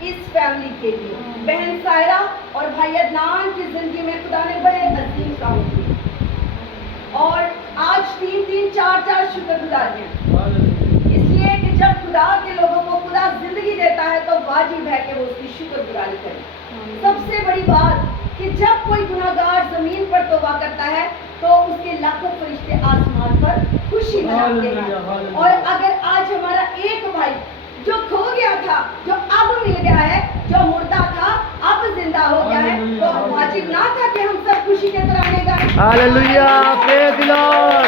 इस फैमिली के लिए, बहन सायरा और भाई अदनान की जिंदगी में खुदा ने बड़े अजीम काम किए और आज 3-3, 4-4 शुक्रगुजारियां, इसलिए कि जब खुदा के लोगों को खुदा जिंदगी देता है तो वाजिब है कि वो उसकी शुक्रगुजारी करें। सबसे बड़ी बात कि जब कोई गुनाहगार जमीन पर तौबा करता है तो उसके लाखों फरिश्ते आसमान पर खुशी मनाते हैं। और अगर आज हमारा एक भाई जो खो गया था, जो अब मिल गया है, जो मुर्दा था अब जिंदा हो गया है, तो वाजिब ना था कि हम सब खुशी के तराने गाएं? Hallelujah, praise the Lord.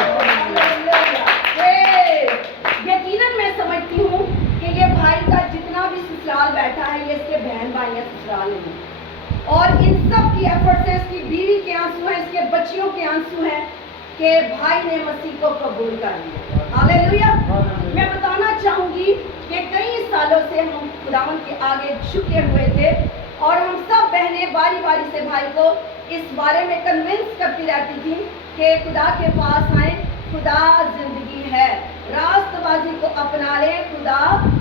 यकीनन मैं समझती हूँ कि ये भाई का जितना भी ससुराल बैठा है ये इसके बहन भाई या ससुराल हैं और इन सब की एफर्ट से इसकी बीवी के आंसू हैं, इसके बच्चियों के आंसू हैं कि भाई ने मसीह को कबूल कर लिया। हालेलुया। मैं बताना चाहूंगी कि कई सालों से हम खुदावन के आगे झुके हुए थे और हम सब बहनें बारी बारी से भाई को इस बारे में कन्विंस करती रहती थी कि खुदा के पास आए, खुदा जिंदगी है, रास्तबाजी को अपना ले, खुदा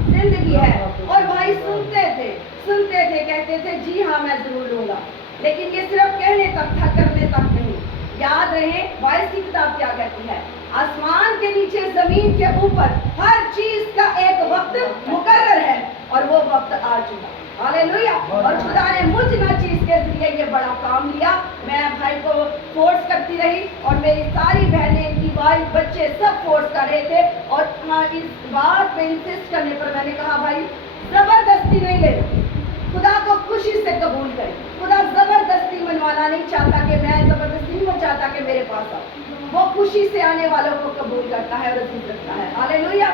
जिंदगी है। और भाई सुनते थे, कहते थे जी हाँ मैं जरूर लूंगा, लेकिन ये सिर्फ कहने तक था, करने तक नहीं। याद रहे वाइस की किताब क्या कहती है, आसमान के नीचे जमीन के ऊपर हर चीज का एक वक्त मुकर्रर है और वो वक्त आ चुका। हालेलुया। और खुदा ने मुझ नाचीज के जरिए ये बड़ा काम लिया। मैं भाई को फोर्स करती रही और मेरी सारी बहनें, इनकी वाइफ, बच्चे सब फोर्स कर रहे थे और इस बात पे इंसिस्ट करने पर मैंने कहा भाई जबरदस्ती नहीं ले, खुदा को खुशी से कबूल करें। खुदा जबरदस्ती मनवाना नहीं चाहता कि मैं जबरदस्ती नहीं चाहता कि मेरे पास आओ, वो खुशी से आने वालों को कबूल करता है और अजीज रखता है। हालेलुया।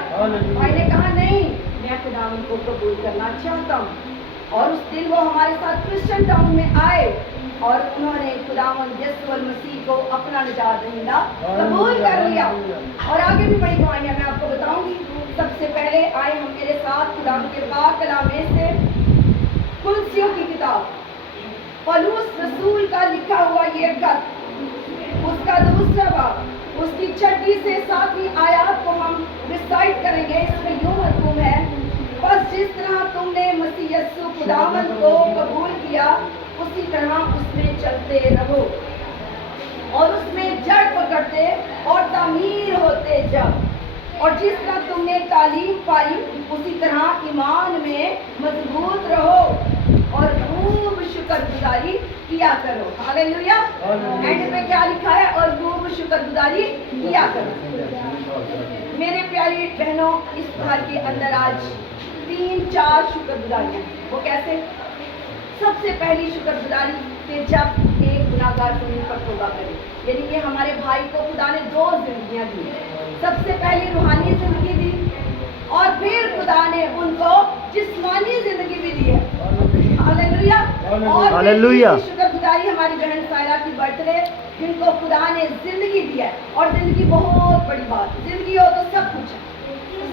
भाई ने कहा नहीं, मैं खुदावन को कबूल करना चाहता हूँ और उस दिन वो हमारे साथ क्रिश्चियन टाउन में आए और उन्होंने खुदावन यीशु मसीह को अपना निजात दहिंदा कबूल कर लिया। और आगे भी बड़ी गवाहियां मैं आपको बताऊंगी। सबसे पहले आए हम मेरे साथ खुदावन के पाक कलाम में से कुलसियों की किताब, पौलुस रसूल का लिखा हुआ ये खत, उसका दूसरा बाब, उसकी 6 से 7वीं आयत को हम रिसाइट करेंगे। इसमें यूं मरकूम है, बस जिस तरह तुमने मसीह यीशु खुदावंद को कबूल किया उसी तरह उसमें चलते रहो और उसमें जड़ पकड़ते और तामीर होते जाओ, और जिस तरह तुमने तालीम पाई उसी तरह ईमान में मजबूत रहो और खूब शुक्रगुजारी किया करो। हालेलुया। एंड में क्या लिखा है, और खूब शुक्रगुजारी किया करो। मेरे प्यारी बहनों, इस घर के अंदर आज 3-4 शुक्रगुजारियां। वो कैसे? सबसे पहली शुक्रगुजारी कि जब एक गुनाहगार जमीन पर तौबा करे, यानी कि हमारे भाई को खुदा ने 2 जिंदगियां दी। सबसे पहली रूहानी जिंदगी दी और फिर खुदा ने उनको जिस्मानी जिंदगी भी दी है। हालेलुया। और शुक्रगुजारी हमारी बहन सायरा की बर्थडे, जिनको खुदा ने जिंदगी दी है और जिंदगी बहुत बड़ी बात, जिंदगी हो तो सब कुछ है।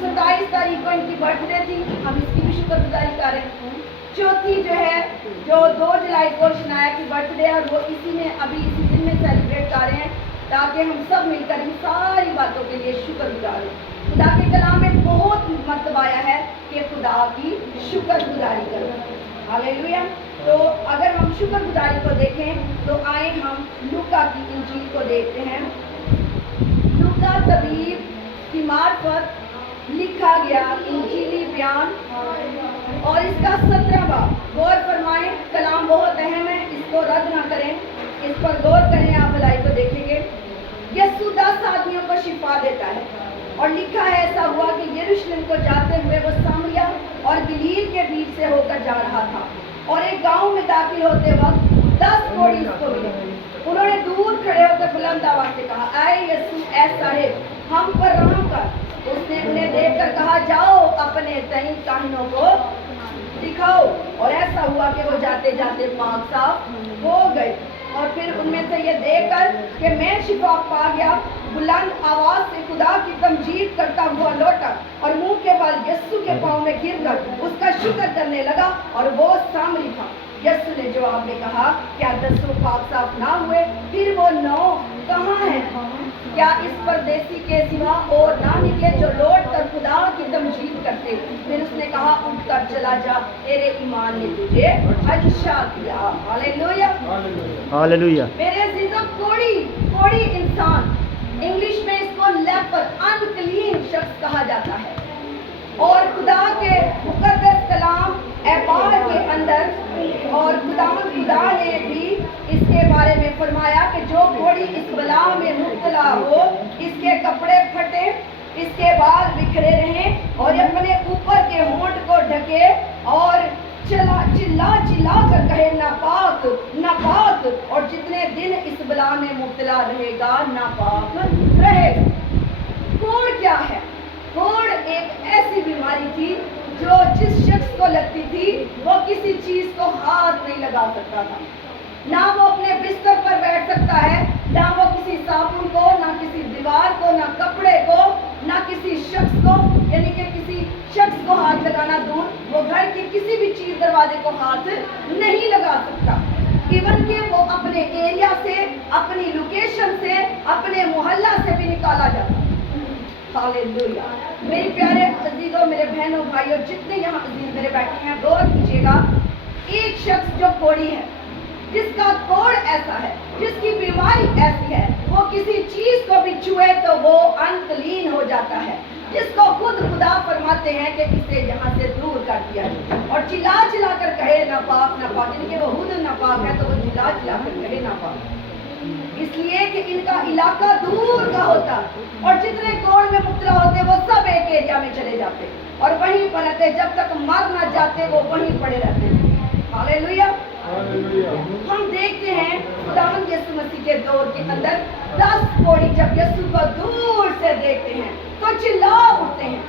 27 तारीख को इनकी बर्थडे थी, हम इसकी भी शुक्रगुजारी कर रहे हैं। चौथी जो है, जो 2 जुलाई को शनाया की बर्थडे है और वो इसी दिन में सेलिब्रेट कर रहे हैं ताकि हम सब मिलकर इन सारी बातों के लिए शुक्रगुजार हों। खुदा के कलाम में बहुत मर्तबा आया है कि खुदा की शुक्रगुजारी करो। हालेलुया। तो अगर हम शुक्रगुजारी को देखें तो आए हम लूका की इंजील को देखते हैं। लूका तबीब की मार्फत लिखा गया इंजीली बयान और इसका 17वां बाब। गौर फरमाएं, कलाम बहुत अहम है, इसको रद्द ना करें, इस पर गौर करें, आप भलाई को देखेंगे। यीशु 10 आदमियों को शिफा देता है और लिखा है ऐसा हुआ कि यरूशलेम को जाते हुए वो सामरिया और गलील के बीच से होकर जा रहा था और एक गांव में दाखिल होते वक्त 10 कोढ़ी उसको मिले। उन्होंने दूर खड़े होकर बुलंद आवाज से कहा, आए यीशु ऐ साहिब, हम पर रहम कर। उसने उन्हें देखकर कहा, जाओ अपने 3 काहिनों को दिखाओ। और ऐसा हुआ कि वो जाते जाते पाक साफ हो गए और फिर उनमें से ये देखकर कि मैं शिफा पा गया, बुलंद आवाज से खुदा की तमजीद करता हुआ लौटा और मुंह के बल यीशु के पांव में गिरकर उसका शुक्र करने लगा और वो सामरी था। यीशु ने जवाब में कहा, क्या 10 पाक साफ ना हुए? फिर वो 9 कहाँ है? क्या इस परदेसी के सिवा और ना निकले जो लौट कर खुदा की तमजीद करते? फिर उसने कहा, उठ कर चला जा, तेरे ईमान ने तुझे अच्छा किया। Hallelujah, hallelujah. मेरे अजीजों, कोड़ी इंसान, इंग्लिश में इसको लेपर, अनक्लीन शख्स कहा जाता है। और खुदा के मुकद्दस कलाम एबार के अंदर और खुदा ने भी इसके बारे में फरमाया कि जो कोड़ी इस बला में मुब्तला हो, इसके कपड़े फटे, इसके बाल बिखरे रहें और अपने ऊपर के होंठ को ढके और चिल्ला कर कहे, नापाक नापाक, और जितने दिन इस बला में मुब्तला रहेगा नापाक रहेगा। कोड़ क्या है? कोड़ एक ऐसी बीमारी थी जो जिस शख्स को लगती थी वो किसी चीज को हाथ नहीं लगा सकता था, ना वो अपने बिस्तर पर बैठ सकता है, ना वो किसी साबुन को, ना किसी दीवार को, ना कपड़े को, ना किसी शख्स को, यानी कि किसी शख्स को हाथ लगाना दूर, वो घर की किसी भी चीज दरवाजे को हाथ नहीं लगा सकता। इवन कि वो अपने एरिया से, अपनी लोकेशन से, अपने मोहल्ला से भी निकाला जाता। हालेलुया। मेरे प्यारे अजीजों, मेरे बहनों भाइयों, जितने यहाँ अजीज मेरे बैठे हैं, गौर कीजिएगा, एक शख्स जो कोड़ी है, जिसका कोड़ ऐसा है, जिसकी बीमारी ऐसी है, वो किसी चीज को भी छुए तो वो अनक्लीन हो जाता है, जिसको खुद खुदा फरमाते हैं कि इसे यहाँ से दूर कर दिया जाए, और चिल्ला कर कहे नापाक नापाक, यानी कि वो खुद नापाक है तो वो चिल्ला कर कहे नापाक, इसलिए कि इनका इलाका दूर का होता, और जितने कोड़ में मुब्तला होते वो सब एक एरिया में चले जाते और वहीं पर रहते, जब तक मर न जाते वो वहीं पड़े रहते। हालेलुया। हम देखते हैं खुदावंद यीशु मसीह के दौर के अंदर 10 कोड़ी जब यीशु को दूर से देखते हैं तो चिल्ला उठते हैं।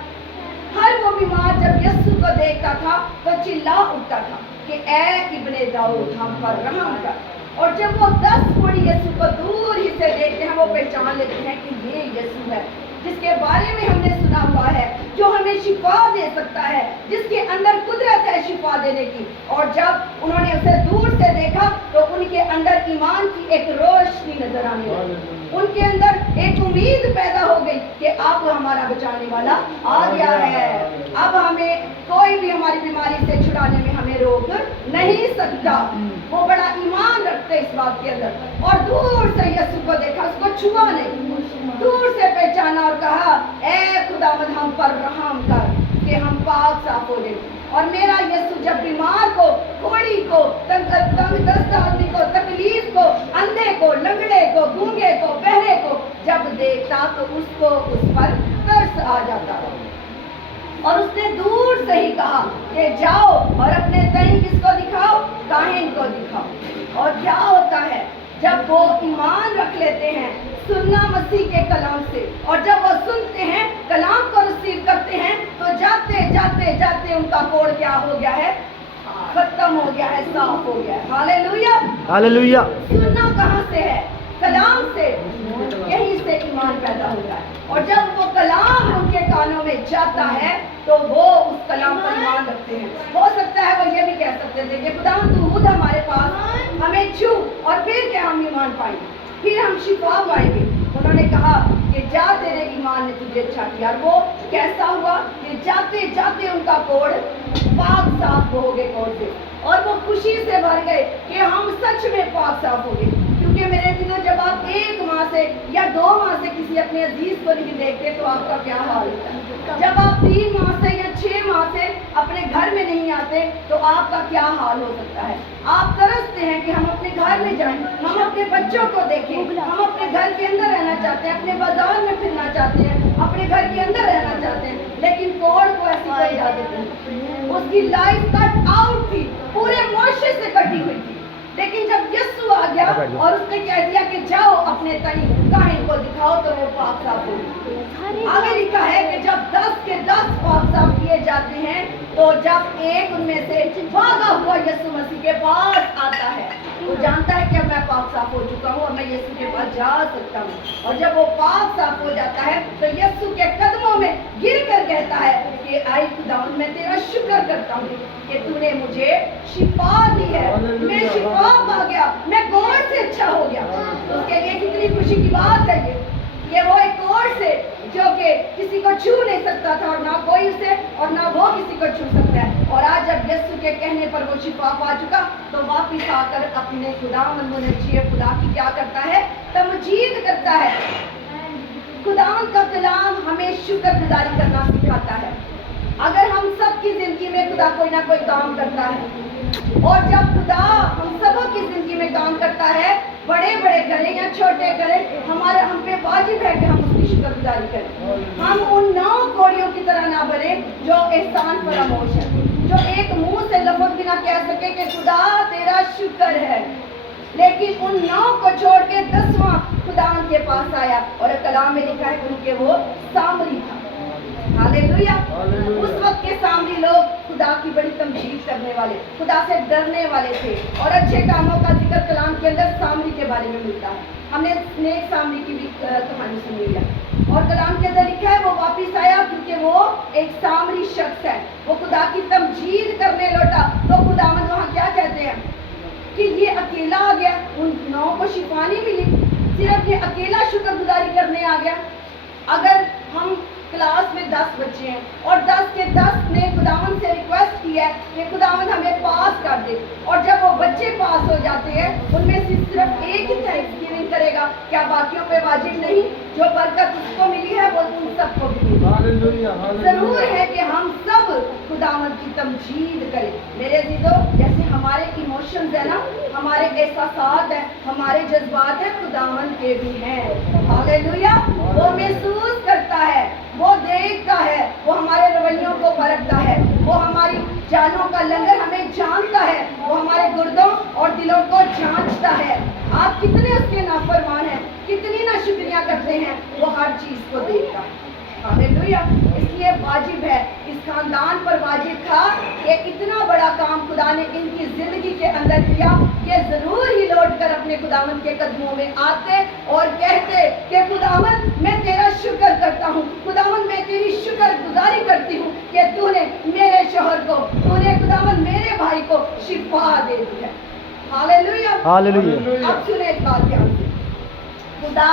हर वो बीमार जब यीशु को देखता था तो चिल्ला उठता था कि ऐ इब्ने दाऊद हम पर रहम कर। और जब वो 10 कोड़ी यीशु को दूर ही से देखते हैं वो पहचान लेते हैं कि ये यीशु है जिसके बारे में हमने सुना हुआ है, जो हमें शिफा दे सकता है, जिसके अंदर कुदरत है शिफा देने की। और जब उन्होंने उसे दूर से देखा तो उनके अंदर ईमान की एक रोशनी नजर आने लगी, उनके अंदर एक उम्मीद पैदा हो गई कि अब हमारा बचाने वाला आ गया है, अब हमें कोई भी हमारी बीमारी से छुड़ाने में हमें रोक नहीं सकता। वो बड़ा ईमान रखते इस बात के अंदर। और दूर से यीशु को देखा, उसको छुआ नहीं, दूर से पहचाना और कहा, ऐ खुदावंद हम पर रहम कर कि हम पाक साफ हो जाए। और मेरा यीशु जब बीमार को, कोड़ी को, तंगदस्त आदमी को, तकलीफ को, अंधे को, लंगड़े को, गूंगे को, बहरे को जब देखता तो उसको उस पर तरस आ जाता। और उसने दूर से ही कहा कि जाओ और अपने तई किसको दिखाओ, काहिन को दिखाओ। और क्या होता है जब वो ईमान रख लेते हैं सुनना मसीह के कलाम से, और जब वो सुनते हैं, कलाम को रिसीव करते हैं, तो जाते जाते जाते उनका कोड़ क्या हो गया है, खत्म हो गया है, साफ हो गया है। Hallelujah, hallelujah. सुनना कहाँ से है? कलाम से। यहीं से ईमान पैदा होता है। और जब वो कलाम उनके कानों में जाता है तो वो उस कलाम पर ईमान रखते हैं। हो सकता है वो ये भी कह सकते थे कि खुदा तू खुद हमारे पास, हमें छू, और फिर क्या हम ईमान पाएंगे, फिर हम शिफा पाएंगे। उन्होंने कहा कि जा तेरे ईमान ने तुझे अच्छा किया। और वो कैसा हुआ कि जाते जाते उनका कोड़ पाक साफ हो गए कोड़ से, और वो खुशी से भर गए कि हम सच में पाक साफ हो गए। क्योंकि मेरे दिनों जब आप 1 माह से या 2 माह से किसी अपने अजीज को नहीं देखते तो आपका क्या हाल होता है। जब आप 3 माह से या 6 माह से अपने घर में नहीं आते तो आपका क्या हाल हो सकता है। आप तरसते हैं कि हम अपने घर में जाएं, हम अपने बच्चों को देखें, हम अपने घर के अंदर रहना चाहते हैं, अपने बाजार में फिरना चाहते हैं, अपने घर के अंदर रहना चाहते हैं, लेकिन कोड़ को ऐसी कोई इजाजत नहीं। उसकी लाइफ कट आउट थी, पूरे मोर्चे से कटी हुई थी। लेकिन जब यीशु आ गया और उसने कह दिया कि जाओ अपने तई काहिन को दिखाओ तो वो पाक साफ हो गई। आगे लिखा है कि जब 10 के 10 पाक साफ किए जाते हैं तो जब एक उनमें से भागा हुआ यीशु मसीह के पास आता है, वो जानता है कि अब मैं पाक साफ हो चुका हूँ और मैं यीशु के पास जा सकता हूँ। और जब वो पाक साफ हो जाता है तो यीशु के कदमों में गिर कर कहता है, कि आई खुदावंद मैं तेरा शुक्र करता हूँ कि तूने मुझे शिफा दी है, मैं शिफा पा गया, मैं कोढ़ से अच्छा हो गया। उसके लिए कितनी खुशी की बात है ये वो एक कोढ़ से जो कि किसी को छू नहीं सकता था और ना कोई उसे और ना वो किसी को छू सकता है, और आज जब यीशु के कहने पर वो शिफा पा चुका तो वापिस आकर अपने खुदावंद मुनज्जी खुदा की क्या करता है, तमजीद करता है। खुदावंद का कलाम हमें शुक्रगुजारी करना सिखाता है। अगर हम सब की जिंदगी में खुदा कोई ना कोई काम करता है, और जब खुदा हम सबों की जिंदगी में काम करता है, बड़े बड़े करें या छोटे करें, हमारे हम पे वाजिब है कि हम उसकी शुक्रगुजारी करें। हम उन 9 कोड़ियों की तरह ना बने जो एहसान फरामोश है, जो एक मुंह से लफ्ज़ भी ना कह सके कि खुदा तेरा शुक्र है, लेकिन उन 9 को छोड़ के 10वां खुदा के पास आया और कलाम में लिखा है क्योंकि वो सामरी था। हालेलुया। उस वक्त के सामरी लोग खुदा की बड़ी तमजीद करने वाले, खुदा से डरने वाले थे, और अच्छे कामों का जिक्र कलाम के अंदर सामरी के बारे में मिलता है। हमने नेक सामरी की भी कहानी सुनी है, और कलाम के अंदर लिखा है वो वापिस आया क्योंकि वो एक सामरी शख्स है, वो खुदा की तमजीद करने लौटा। तो खुदावंद वहाँ क्या कहते हैं कि ये अकेला आ गया, उन 9 को शिफा नहीं मिली, सिर्फ ये अकेला शुक्रगुजारी करने आ गया। अगर हम क्लास में 10 बच्चे हैं और 10 के 10 ने खुदावंद से रिक्वेस्ट की है कि खुदावंद हमें पास कर दे, और जब वो बच्चे पास हो जाते हैं उनमें से सिर्फ एक ही थैंक्सगिविंग करेगा, क्या बाकियों पे वाजिब नहीं? जो बरकत उसको मिली है वो तुम सबको भी मिली। जरूर है कि हम सब खुदावंद की तमजीद करें। मेरे अज़ीज़ों, जैसे हमारे इमोशंस है ना, हमारे एहसासात है, हमारे जज्बात है, खुदावंद के भी हैं। हालेलुया। वो महसूस करता है, वो देखता है, वो हमारे रवैयों को परखता है, वो हमारी जानों का लंगर हमें जानता है, वो हमारे गुर्दों और दिलों को जांचता है। आप कितने उसके नाफरमान हैं, कितनी ना शुक्रिया करते हैं, वो हर चीज को देखता है। हालेलुया। इसलिए वाजिब है, इस खानदान पर वाजिब था कि इतना बड़ा काम खुदा ने इनकी जिंदगी के अंदर किया, ये जरूर ही लौट कर अपने खुदावंद के कदमों में आते और कहते कि खुदावंद मैं तेरा शुक्र करता हूँ, खुदावंद मैं तेरी शुक्रगुजारी करती हूँ कि तूने मेरे शोहर को, तूने खुदावंद मेरे भाई को शिफा दे दी है। हालेलुया। हालेलुया। अब सुने एक बात ध्यान से, खुदा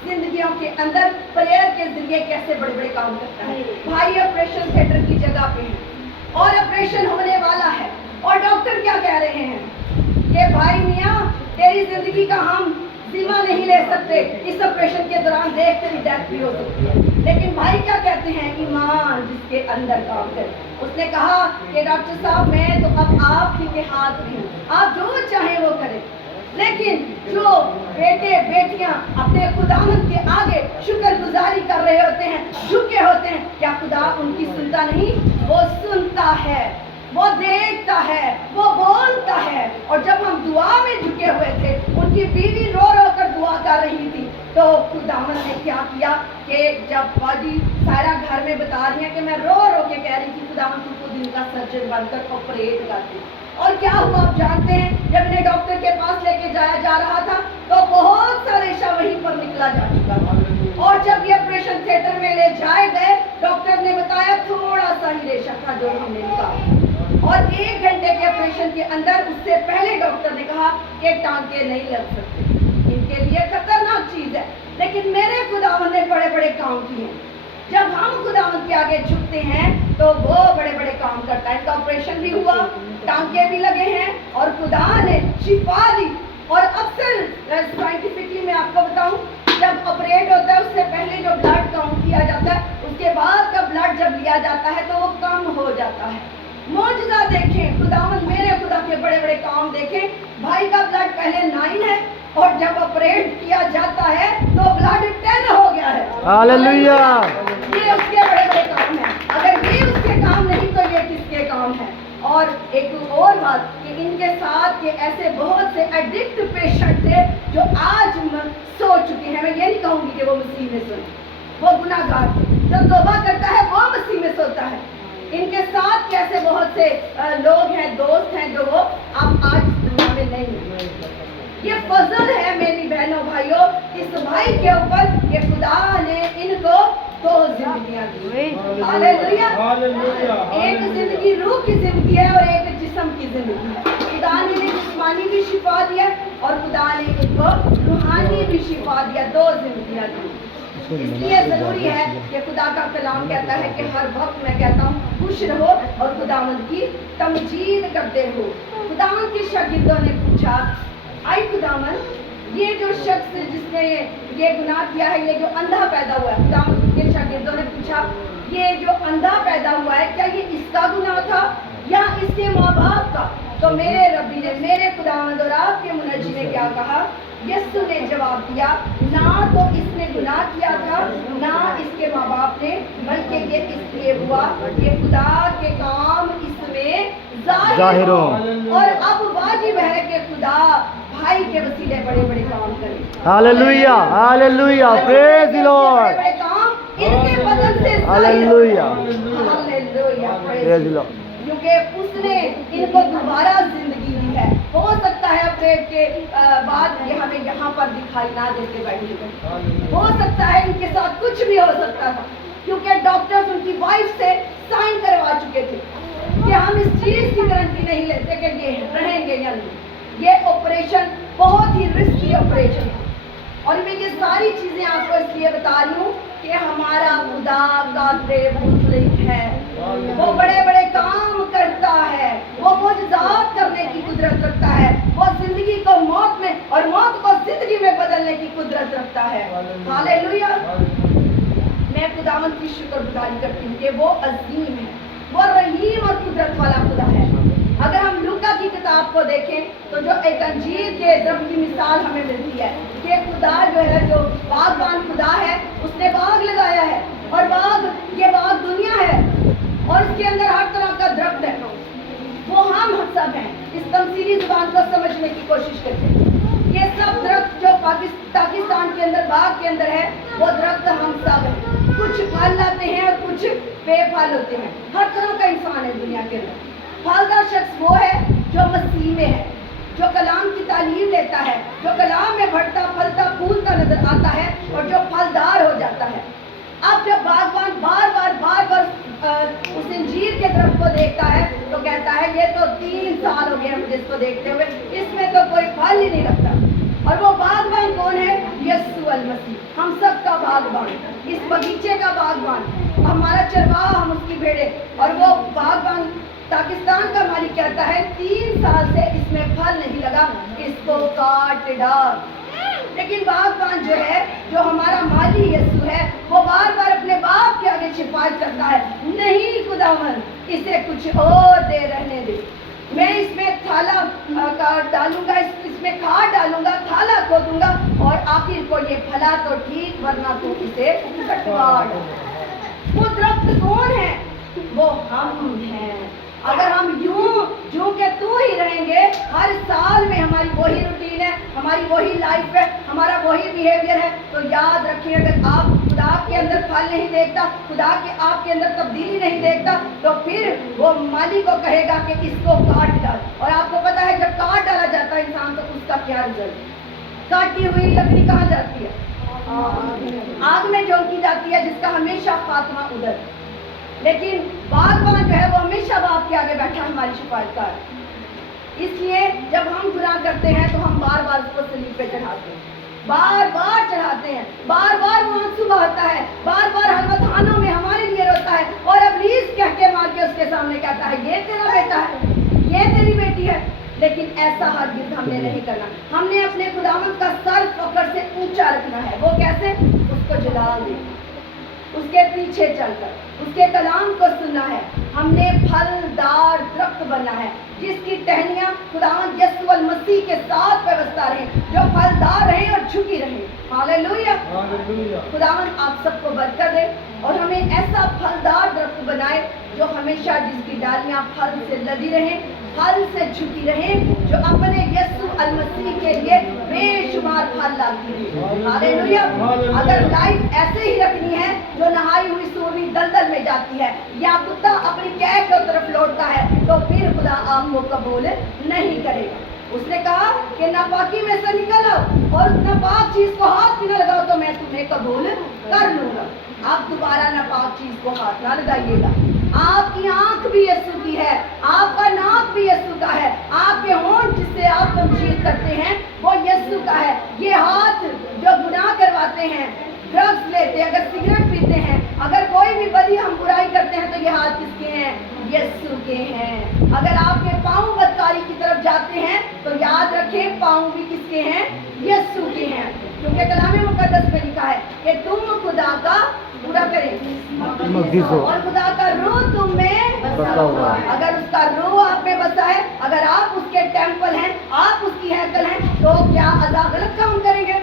जिंदगियों के अंदर प्रेयर के जरिए कैसे बड़े बड़े काम करता है। भाई ऑपरेशन थिएटर की जगह पे है और ऑपरेशन होने वाला है, और डॉक्टर क्या कह रहे हैं कि भाई मियाँ तेरी जिंदगी का हम जिम्मा नहीं ले सकते, इस ऑपरेशन के दौरान देख तेरी डेथ भी हो सकती है। लेकिन भाई क्या कहते हैं, ईमान जिसके अंदर काम करे। उसने कहा कि डॉक्टर साहब मैं तो अब आप ही के हाथ में हूँ, आप जो चाहे वो करें। लेकिन जो बेटे बेटियां अपने खुदावंद के आगे शुक्रगुजारी कर रहे होते हैं, झुके होते हैं, क्या खुदा उनकी सुनता नहीं? वो सुनता है, वो देखता है, वो बोलता है। और जब हम दुआ में झुके हुए थे, उनकी बीवी रो रो कर दुआ कर रही थी, तो खुदावंद ने क्या किया कि जब बाजी सारा घर में बता रही है कि मैं रो रो के कह रही थी खुदावंद तुमको दिन का सर्जन बनकर ऑपरेट करती, और क्या हुआ आप जानते हैं? जब इन्हें डॉक्टर के पास लेके जाया जा रहा था तो बहुत सा रेशा वहीं पर निकला जा चुका था, और जब ये ऑपरेशन थिएटर में ले जाए गए, डॉक्टर ने बताया थोड़ा सा ही रेशा था जो हमने निकाला, और 1 घंटे के ऑपरेशन के अंदर उससे पहले डॉक्टर ने कहा कि टांके नहीं लग सकते, इनके लिए खतरनाक चीज है। लेकिन मेरे खुदावंद ने बड़े बड़े काम किए। जब हम खुदावंद के आगे झुकते हैं तो वो बड़े बड़े काम करता है। इनका ऑपरेशन भी हुआ, टांके भी लगे हैं, और खुदा ने शिफा दी। और अक्सर साइंटिफिकली मैं आपको बताऊं, जब ऑपरेट होता है उससे पहले जो ब्लड काउंट किया जाता है, उसके बाद का ब्लड जब लिया जाता है तो वो कम हो जाता है। मौजूदा देखें, खुदावंद मेरे खुदा के बड़े बड़े काम देखें। भाई का ब्लड पहले 9 है, और जब ऑपरेट किया जाता है तो ब्लड 10 हो गया है। हालेलुया। ये उसके बड़े बड़े काम हैं। अगर ये उसके काम नहीं तो ये किसके काम है? और एक और बात कि इनके साथ ये ऐसे बहुत से एडिक्ट पेशेंट थे जो आज सो चुके हैं। मैं ये नहीं कहूँगी कि वो मसीह में सोए, वो गुनाहगार थे। जो तौबा करता है वो मसीह में सोता है। इनके साथ कैसे बहुत से लोग हैं, दोस्त हैं जो वो अब आज दुनिया में नहीं है। ये फजल है मेरी बहनों भाइयों, इस भाई के ऊपर ये खुदा ने इनको 2 जिंदगियां दी। हालेलुया। की रूह की जिंदगी है और एक जिस्म की जिंदगी है। खुदा ने इन्हें जिस्मानी भी शिफा दिया और खुदा ने इनको रूहानी भी शिफा दिया, दो जिंदगियां दी। इसलिए जरूरी है कि खुदा का कलाम कहता है कि हर वक्त मैं कहता हूँ खुश रहो और खुदावंद की तमजीद करते रहो। खुदावंद के शागिर्दों ने पूछा, आई खुदावंद, ये जो शख्स जिसने ये गुनाह किया है, ये जो अंधा पैदा हुआ है, खुदावंद के शागिर्दों ने पूछा, ये जो अंधा पैदा हुआ है क्या ये इसका गुनाह था या इसके माँ बाप का? तो मेरे रब्बी ने, मेरे खुदावंद और आपके मुनज्जी ने क्या कहा? यीशु ने जवाब दिया, ना तो इसने गुनाह किया था ना इसके माँ बाप ने, बल्कि ये इसलिए हुआ कि खुदा के काम इसमें जाहिर हो। और अब वाजिब है कि खुदा भाई के वसीले बड़े बड़े काम करे। Hallelujah, hallelujah, praise the Lord, बड़े काम इनके बदन से hallelujah, hallelujah, praise the Lord. क्योंकि उसने इनको दोबारा जिंदगी दी है। हो सकता है अपडेट के बाद ये हमें यहाँ पर दिखाई ना देते बैठे, हो सकता है इनके साथ कुछ भी हो सकता था, क्योंकि डॉक्टर्स उनकी वाइफ से साइन करवा चुके थे कि हम इस चीज की गारंटी नहीं लेते कि ये रहेंगे या नहीं। ये ऑपरेशन बहुत ही रिस्की ऑपरेशन है और मैं ये सारी चीजें आपको इसलिए बता रही हूँ कि हमारा खुदा कादिर मुतलक है, वो बड़े बड़े काम करता है, वो मुजज़ात करने की कुदरत रखता है, वो जिंदगी को मौत में और मौत को जिंदगी में बदलने की कुदरत रखता है। हालेलुया। मैं खुदावंद की शुक्रगुजारी करती हूँ कि वो अजीम है, वो रहीम और कुदरत वाला खुदा है। अगर हम लूका की किताब को देखें तो जो एक अंजीर के दरख्त की मिसाल हमें मिलती है कि खुदा जो है, जो बागबान खुदा है, उसने बाग लगाया है और ये बाग दुनिया है और इसके अंदर हर तरह का दरख्त है। वो हम सब हैं। इस तमसीली जुबान को समझने की कोशिश करते हैं। ये सब दरख्त जो पाकिस्तान के अंदर बाग के अंदर है, वो दरख्त हम सब हैं। कुछ फल लाते हैं और कुछ बेफल होते हैं। हर तरह का इंसान है दुनिया के अंदर। फलदार शख्स वो है जो मसीह में है, जो कलाम की तालीम लेता है, जो कलाम में बढ़ता फलता फूलता नजर आता है और जो फलदार हो जाता है। अब जब बागबान बार बार उस अंजीर के दरख्त को देखता है तो कहता है ये तो 3 साल हो गए मुझे इसको देखते हुए, इसमें तो कोई फल ही नहीं लगता। और वो बागबान कौन है? यीशु अल मसीह, हम सब का बागबान, इस बगीचे का बागबान, हमारा चरवाहा, हम उसकी भेड़े। और वो बागबान पाकिस्तान का मालिक कहता है 3 साल से इसमें फल नहीं लगा, इसको काट डाल। लेकिन बागबान जो है, जो हमारा माली यीशु है, वो बार बार अपने बाप के आगे शिफायत करता है, नहीं खुदावन, इसे कुछ और दे रहने दे, मैं इसमें थाला डालूंगा, इसमें खाद डालूंगा, थाला खोदूंगा और आखिर को ये फला तो ठीक, वरना तो इसे कटवा डाल। वो दरख्त कौन है? वो हम हैं। अगर हम यूं के तू ही रहेंगे, हर साल में हमारी वही रूटीन है, हमारी वही लाइफ है, हमारा वही बिहेवियर है, तो याद रखिए, अगर आप खुदा के अंदर फल नहीं देखता, खुदा के आपके अंदर तब्दीली नहीं देखता, तो फिर वो मालिक को कहेगा कि इसको काट डाल। और आपको पता है जब काट डाला जाता है इंसान तो उसका क्या रिजल्ट? काटी हुई लकड़ी कहाँ जाती है? आग में झोंकी जाती है, जिसका हमेशा खात्मा उधर। लेकिन बागबान जो है वो हमेशा बाप के आगे बैठा हमारी शिफायतकार। इसलिए जब हम गुनाह करते हैं तो हम बार बार उसको सलीब पे चढ़ाते हैं, बार बार चढ़ाते हैं, बार बार वो आंसू बहाता है, बार बार हलवतखानों में हमारे लिए रोता है और इब्लीस कह के मार के उसके सामने कहता है ये तेरा बेटा है, ये तेरी बेटी है। लेकिन ऐसा हरगिज़ हमने नहीं करना। हमने अपने खुदावंद का सर पकड़ से ऊंचा रखना है। वो कैसे? उसको जलाल दे, उसके पीछे चलकर उसके कलाम को सुनना है। हमने फलदार दरख्त बनना है जिसकी टहनियाँ खुदावंद यीशु अल मसीह के साथ व्यवस्था रहे, जो फलदार रहे और झुकी रहे। हालेलुया। खुदावंद आप सबको बरकत दे और हमें ऐसा फलदार दरख्त बनाए जो हमेशा, जिसकी डालियाँ फल से लदी रहें, फल से झुकी रहें, जो अपने यीशु अल मसीह के लिए बेशुमार फल लाती है। हालेलुया। अगर लाइफ ऐसे ही रखनी है जो नहाई हुई सूरनी दलदल में जाती है या कुत्ता अपनी कैद की तरफ लौटता है, तो फिर खुदा आपको कबूल नहीं करेगा। उसने कहा कि नापाकी में से निकल आओ और नापाक चीज को हाथ भी न लगाओ तो मैं तुम्हें कबूल कर लूंगा। आप दोबारा नापाक चीज को हाथ ना लगाइएगा। آپ کی آنکھ بھی یسوع کی ہے, آپ کا ناک بھی یسوع کا ہے, آپ کے ہونٹ جس سے آپ تمجید کرتے ہیں وہ یسوع کا ہے, یہ ہاتھ جو گناہ کرواتے ہیں, ڈرگس لیتے ہیں, اگر سگریٹ پیتے ہیں, اگر کوئی بھی بدی ہم برائی کرتے ہیں تو یہ ہاتھ کس کے ہیں؟ یسوع کے ہیں. اگر آپ کے پاؤں بدکاری کی طرف جاتے ہیں تو یاد رکھیں پاؤں بھی کس کے ہیں؟ یسوع کے ہیں, کیونکہ کلام مقدس میں لکھا ہے کہ تم خدا کا پورا کریں اور خدا کا روح تم میں بسا ہوا ہے. اگر اس کا روح آپ میں بسا ہے, اگر آپ اس کے ٹیمپل ہیں, آپ اس کی ہیکل ہیں, تو کیا ادا غلط کام کریں گے؟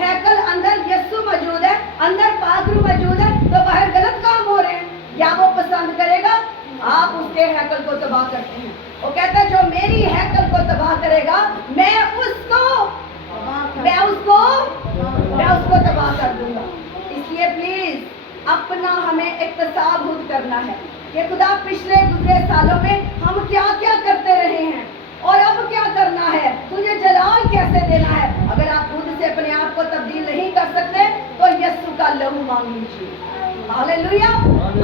ہیکل اندر یسوع موجود ہے, اندر پادری موجود ہے, تو باہر غلط کام ہو رہے ہیں, یا وہ پسند کرے گا؟ آپ اس کے ہیکل کو تباہ کرتے ہیں. وہ کہتا ہے جو میری ہیکل کو تباہ کرے گا میں اس کو تباہ کر دوں گا. اس لیے پلیز اپنا ہمیں احتساب خود کرنا ہے کہ خدا پچھلے گزرے سالوں میں ہم کیا کیا کرتے رہے ہیں اور اب کیا کرنا ہے, تجھے جلال کیسے دینا ہے. اگر آپ خود سے اپنے آپ کو تبدیل نہیں کر سکتے تو یسوع کا لہو مانگ لیجیے. ہاللیلویا.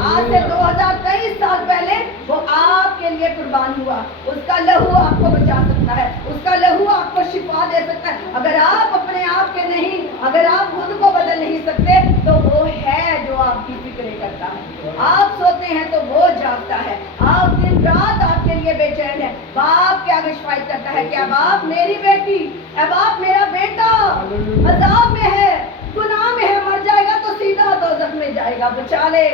آج سے 2023 سال پہلے وہ آپ کے لیے قربان ہوا, اس کا لہو آپ کو بچا سکتا ہے, اس کا لہو آپ کو شفا دے سکتا ہے. اگر آپ اپنے آپ کے نہیں, اگر آپ خود کو بدل نہیں سکتے تو وہ ہے جو آپ کی فکریں کرتا ہے. آپ سوتے ہیں تو وہ جاگتا ہے, آپ دن رات آپ کے لیے بے چین ہے. باپ کیا شفایت کرتا ہے کہ اب آپ میری بیٹی, اب آپ میرا بیٹا عذاب میں ہے, گناہ میں ہے, مر جائے گا تو سیدھا دوزخ میں جائے گا, بچا لے.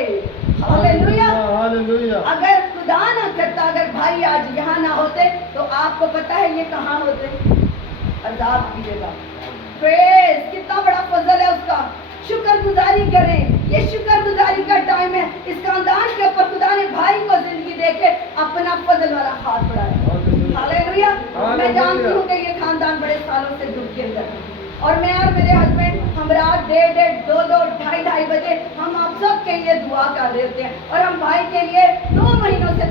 ہاللیلویا. اگر خدا نہ کرتا, اگر بھائی آج یہاں نہ ہوتے تو آپ کو پتا ہے یہ کہاں ہوتے؟ عذاب کی جگہ. پریز, کتنا بڑا فضل ہے اس کا. شکر گزاری کریں, یہ شکر گزاری کا ٹائم ہے. اس خاندان کے اوپر خدا نے بھائی کو زندگی دے کے اپنا فضل والا ہاتھ بڑھایا. ہاللیلویا. میں جانتی ہوں کہ یہ خاندان بڑے سالوں سے دکھ کے اندر ہے, اور میں اور میرے ہسبینڈ ہم رات 1:30 2 2 2:30 بجے ہم آپ سب کے لیے دعا کر رہے ہوتے ہیں, اور ہم بھائی کے لیے 2 مہینوں سے